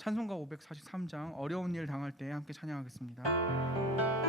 찬송가 543장 어려운 일 당할 때 함께 찬양하겠습니다.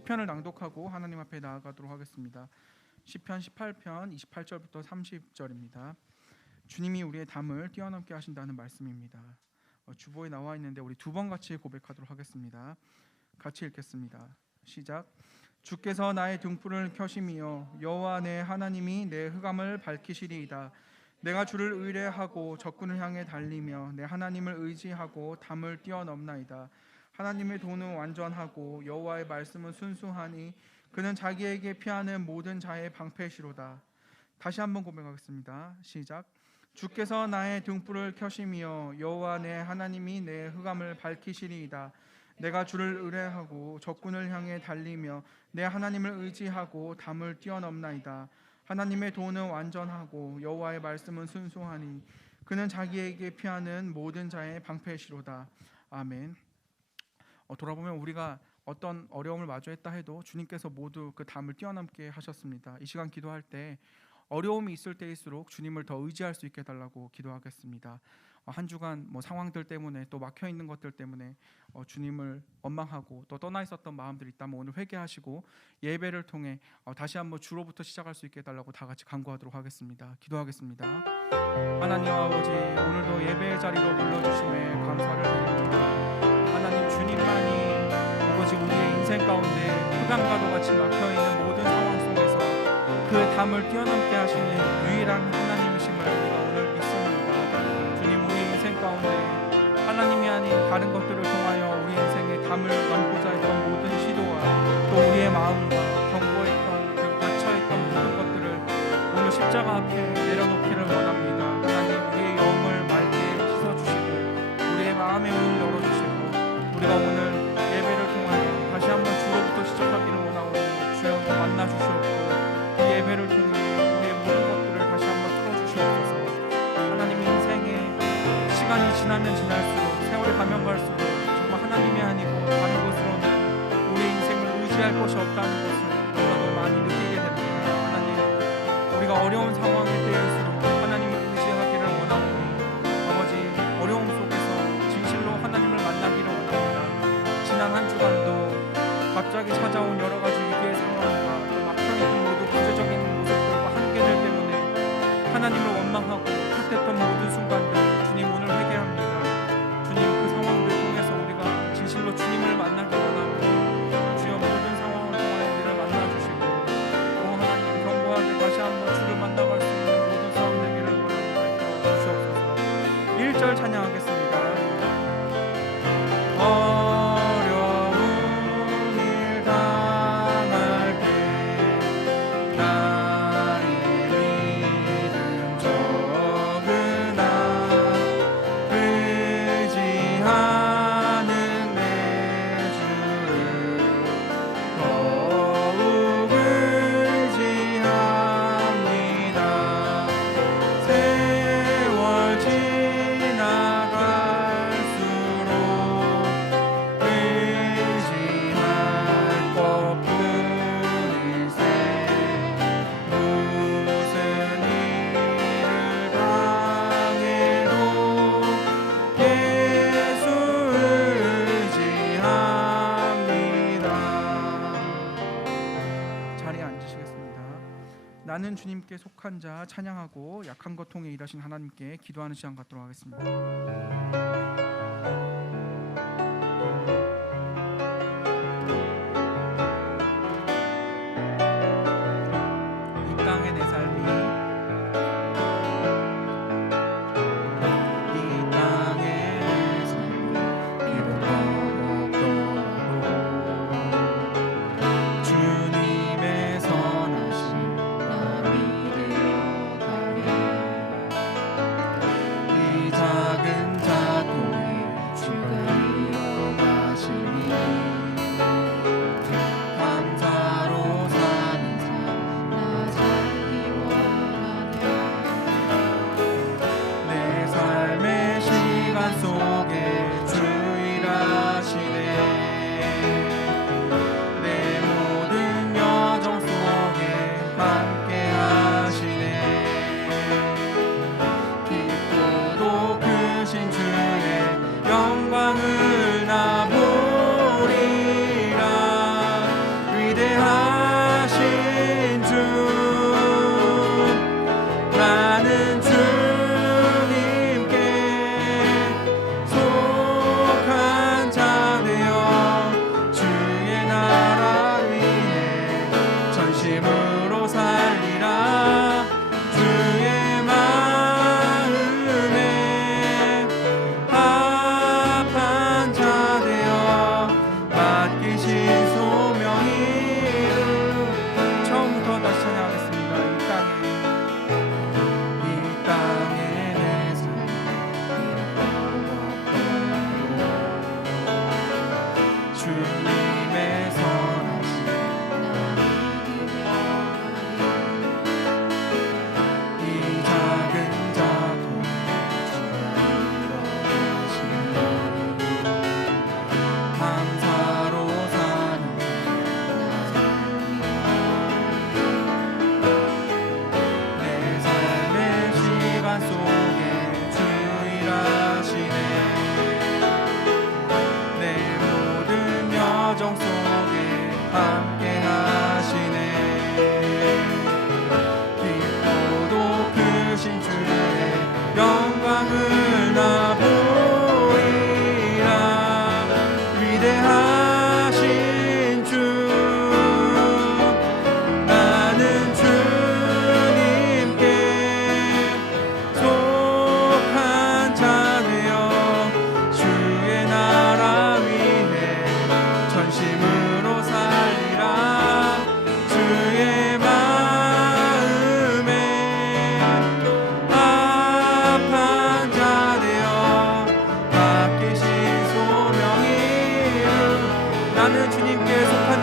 시편을 낭독하고 하나님 앞에 나아가도록 하겠습니다. 시편 18편 28절부터 30절입니다. 주님이 우리의 담을 뛰어넘게 하신다는 말씀입니다. 어, 주보에 나와 있는데 우리 두 번 같이 고백하도록 하겠습니다. 같이 읽겠습니다. 시작. 주께서 나의 등불을 켜심이여 여호와 내 하나님이 내 흑암을 밝히시리이다. 내가 주를 의뢰하고 적군을 향해 달리며 내 하나님을 의지하고 담을 뛰어넘나이다. 하나님의 도는 완전하고 여호와의 말씀은 순수하니 그는 자기에게 피하는 모든 자의 방패시로다. 다시 한번 고백하겠습니다. 시작. 주께서 나의 등불을 켜심이여 여호와 내 하나님이 내 흑암을 밝히시리이다. 내가 주를 의뢰하고 적군을 향해 달리며 내 하나님을 의지하고 담을 뛰어넘나이다. 하나님의 도는 완전하고 여호와의 말씀은 순수하니 그는 자기에게 피하는 모든 자의 방패시로다. 아멘. 어, 돌아보면 우리가 어떤 어려움을 마주했다 해도 주님께서 모두 그 담을 뛰어넘게 하셨습니다. 이 시간 기도할 때 어려움이 있을 때일수록 주님을 더 의지할 수 있게 해달라고 기도하겠습니다. 어, 한 주간 뭐 상황들 때문에 또 막혀 있는 것들 때문에 어, 주님을 원망하고 또 떠나 있었던 마음들이 있다면 오늘 회개하시고 예배를 통해 어, 다시 한번 주로부터 시작할 수 있게 해달라고 다 같이 간구하도록 하겠습니다. 기도하겠습니다. 하나님 아버지 오늘도 예배의 자리로 불러주심에 감사를 드립니다. 하나님 주님만이 오로지 우리의 인생 가운데 흑암과도 같이 막혀 있는 모든 상황 속에서 그 담을 뛰어넘게 하시는 유일한 다른 것들을 통하여 우리 인생의 담을 넘고자 했던 모든 시도와 또 우리의 마음과 경고했던 그리고 닫혀있던 모든 것들을 오늘 십자가 앞에 내려놓기를 원합니다. 하나님 우리의 영을 맑게 씻어주시고 우리의 마음의 문을 열어주시고 우리가 오늘 것이 없다는 것을 너무나도 많이 느끼게 됩니다. 하나님 우리가 어려운 상황일 때일수록 하나님을 의지하기를 원하오니 아버지 어려움 속에서 진실로 하나님을 만나기를 원합니다. 지난 한 주간도 갑자기 찾아온 여러 가지 나는 주님께 속한 자 찬양하고 약한 것 통해 일하신 하나님께 기도하는 시간 갖도록 하겠습니다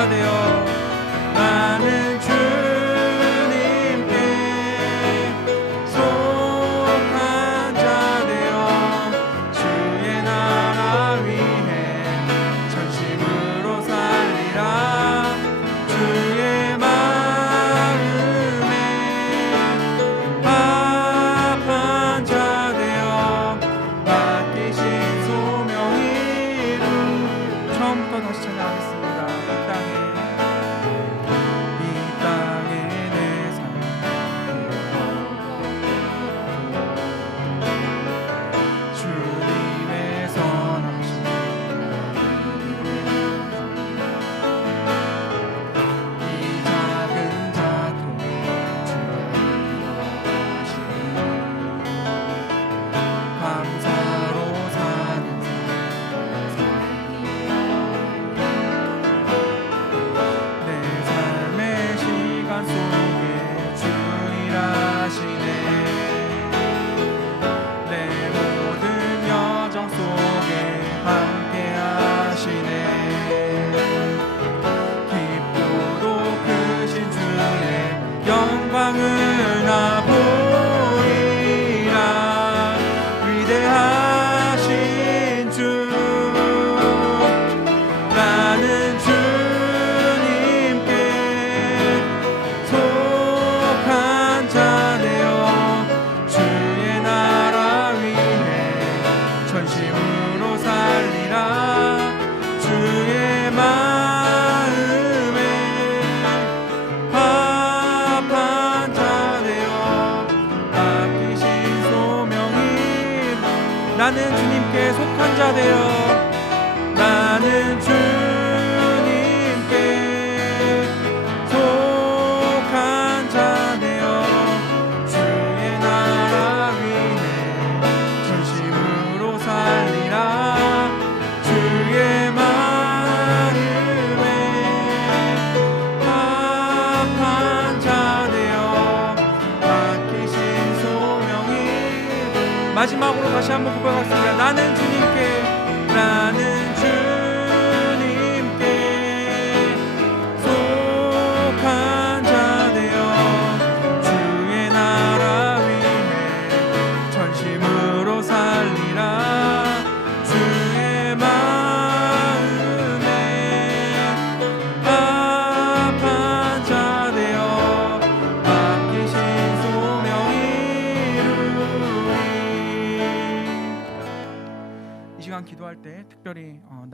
자 되어 나는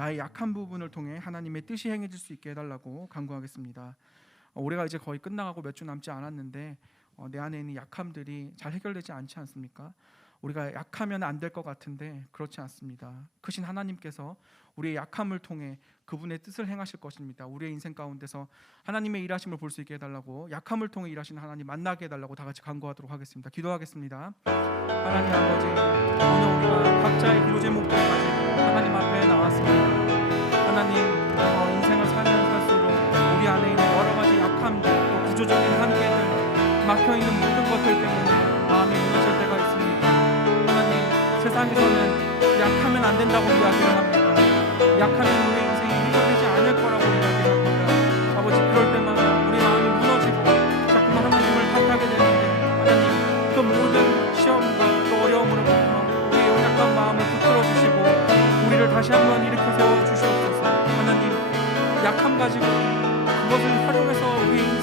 나의 약한 부분을 통해 하나님의 뜻이 행해질 수 있게 해달라고 간구하겠습니다. 어, 올해가 이제 거의 끝나가고 몇 주 남지 않았는데 어, 내 안에 있는 약함들이 잘 해결되지 않지 않습니까? 우리가 약하면 안 될 것 같은데 그렇지 않습니다. 크신 하나님께서 우리의 약함을 통해 그분의 뜻을 행하실 것입니다. 우리의 인생 가운데서 하나님의 일하심을 볼 수 있게 해달라고 약함을 통해 일하시는 하나님 만나게 해달라고 다 같이 간구하도록 하겠습니다. 기도하겠습니다. 하나님 아버지 막혀 있는 모든 것들 때문에 마음이 무너질 때가 있습니다. 하나님 세상에서는 약하면 안 된다고 이야기를 합니다. 약하면 우리 인생이 해결되지 않을 거라고 이야기를 합니다. 아버지 그럴 때마다 우리 마음이 무너지고 자꾸만 하나님을 탓하게 되는데 하나님 그 모든 시험과 또 어려움으로부터 우리의 연약한 마음을 붙들어 주시고 우리를 다시 한번 일으켜 세워 주시옵소서. 하나님 약함 가지고 그것을 활용해서 우리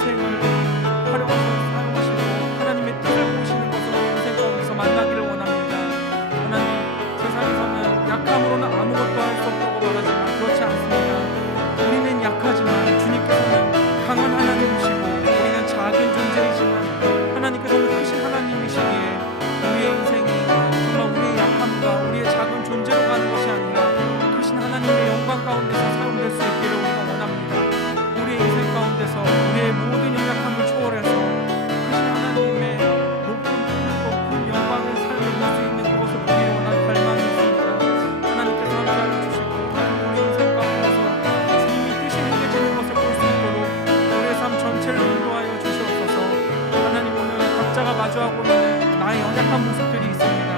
연약한 모습들이 있습니다.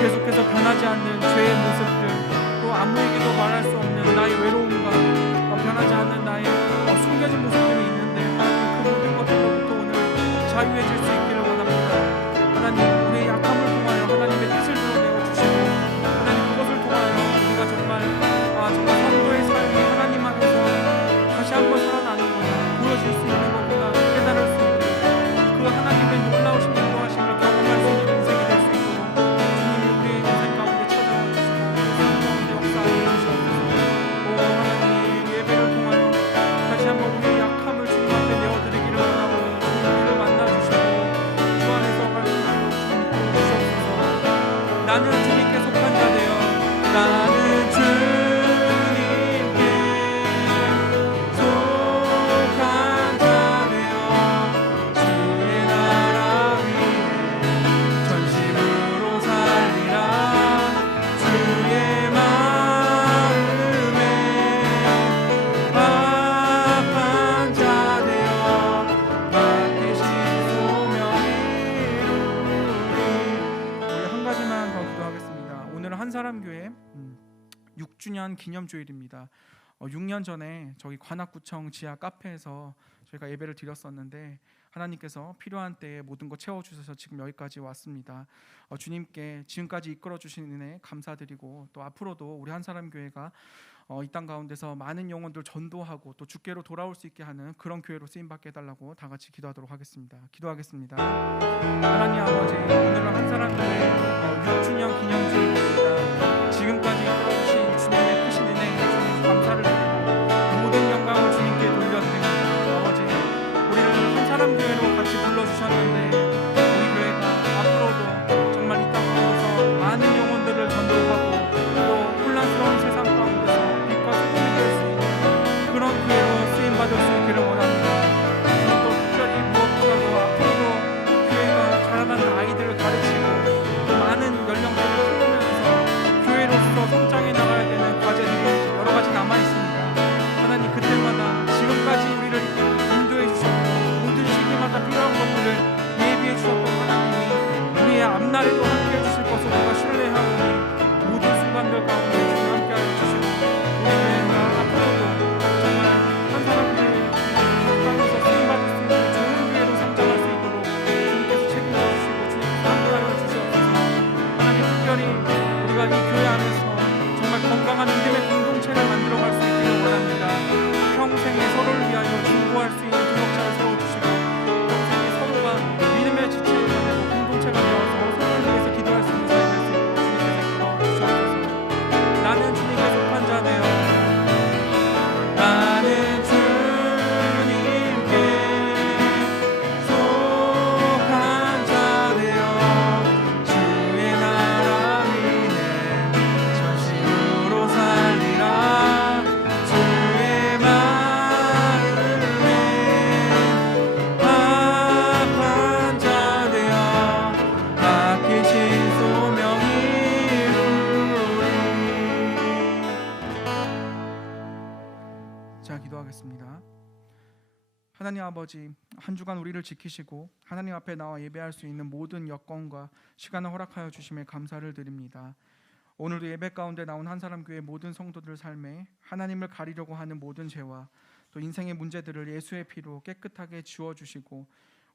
계속해서 변하지 않는 죄의 모습들 또 아무에게도 말할 수 없는 나의 외로움과 변하지 않는 나의 어, 숨겨진 모습들이 있는데 그 모든 것들로부터 오늘 자유해질 수 있기 6주년 기념 주일입니다. 어, 6년 전에 저희 관악구청 지하 카페에서 저희가 예배를 드렸었는데 하나님께서 필요한 때에 모든 것 채워 주셔서 지금 여기까지 왔습니다. 어, 주님께 지금까지 이끌어 주신 은혜 감사드리고 또 앞으로도 우리 한 사람 교회가 어, 이땅 가운데서 많은 영혼들 전도하고 또 주께로 돌아올 수 있게 하는 그런 교회로 쓰임 받게 해달라고 다 같이 기도하도록 하겠습니다. 기도하겠습니다. 하나님 아버지 오늘은 한 사람 교회 어, 6주년 기념주일입니다. 지금까지 감사를 아버지 한 주간 우리를 지키시고 하나님 앞에 나와 예배할 수 있는 모든 여건과 시간을 허락하여 주심에 감사를 드립니다. 오늘도 예배 가운데 나온 한 사람 교회 모든 성도들 삶에 하나님을 가리려고 하는 모든 죄와 또 인생의 문제들을 예수의 피로 깨끗하게 지워 주시고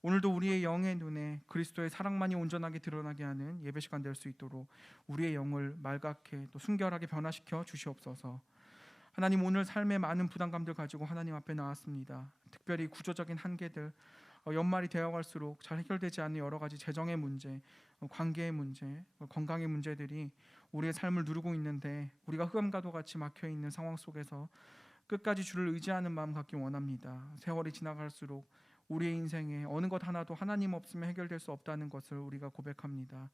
오늘도 우리의 영의 눈에 그리스도의 사랑만이 온전하게 드러나게 하는 예배 시간 될 수 있도록 우리의 영을 말갛게 또 순결하게 변화시켜 주시옵소서. 하나님 오늘 삶의 많은 부담감들 가지고 하나님 앞에 나왔습니다. 특별히 구조적인 한계들 어, 연말이 되어갈수록 잘 해결되지 않는 여러 가지 재정의 문제, 어, 관계의 문제, 어, 건강의 문제들이 우리의 삶을 누르고 있는데 우리가 흑암과도 같이 막혀 있는 상황 속에서 끝까지 주를 의지하는 마음 갖기 원합니다. 세월이 지나갈수록 우리의 인생에 어느 것 하나도 하나님 없으면 해결될 수 없다는 것을 우리가 고백합니다.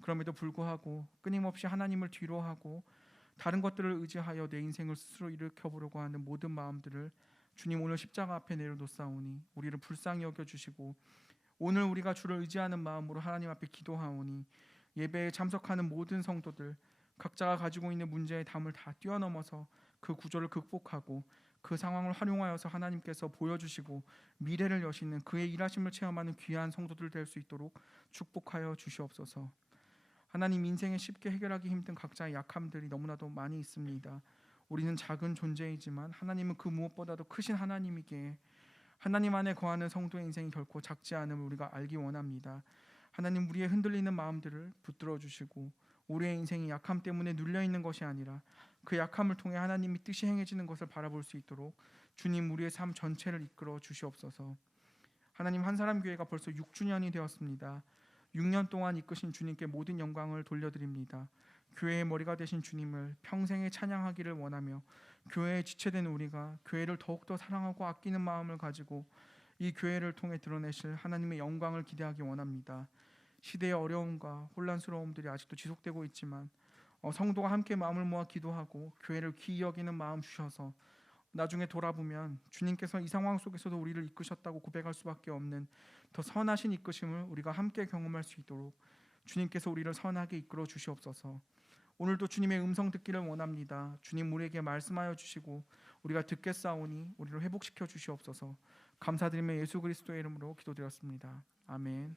그럼에도 불구하고 끊임없이 하나님을 뒤로하고 다른 것들을 의지하여 내 인생을 스스로 일으켜 보려고 하는 모든 마음들을 주님 오늘 십자가 앞에 내려놓사오니 우리를 불쌍히 여겨 주시고 오늘 우리가 주를 의지하는 마음으로 하나님 앞에 기도하오니 예배에 참석하는 모든 성도들 각자가 가지고 있는 문제의 담을 다 뛰어넘어서 그 구조를 극복하고 그 상황을 활용하여서 하나님께서 보여주시고 미래를 여시는 그의 일하심을 체험하는 귀한 성도들 될 수 있도록 축복하여 주시옵소서. 하나님 인생에 쉽게 해결하기 힘든 각자의 약함들이 너무나도 많이 있습니다. 우리는 작은 존재이지만 하나님은 그 무엇보다도 크신 하나님이기에 하나님 안에 거하는 성도의 인생이 결코 작지 않음을 우리가 알기 원합니다. 하나님 우리의 흔들리는 마음들을 붙들어 주시고 우리의 인생이 약함 때문에 눌려 있는 것이 아니라 그 약함을 통해 하나님이 뜻이 행해지는 것을 바라볼 수 있도록 주님 우리의 삶 전체를 이끌어 주시옵소서. 하나님 한 사람 교회가 벌써 6주년이 되었습니다. 6년 동안 이끄신 주님께 모든 영광을 돌려드립니다. 교회의 머리가 되신 주님을 평생에 찬양하기를 원하며 교회에 지체된 우리가 교회를 더욱더 사랑하고 아끼는 마음을 가지고 이 교회를 통해 드러내실 하나님의 영광을 기대하기 원합니다. 시대의 어려움과 혼란스러움들이 아직도 지속되고 있지만 어, 성도가 함께 마음을 모아 기도하고 교회를 귀히 여기는 마음 주셔서 나중에 돌아보면 주님께서 이 상황 속에서도 우리를 이끄셨다고 고백할 수밖에 없는 더 선하신 이끄심을 우리가 함께 경험할 수 있도록 주님께서 우리를 선하게 이끌어 주시옵소서. 오늘도 주님의 음성 듣기를 원합니다. 주님 우리에게 말씀하여 주시고 우리가 듣겠사오니 우리를 회복시켜 주시옵소서. 감사드리며 예수 그리스도의 이름으로 기도드렸습니다. 아멘.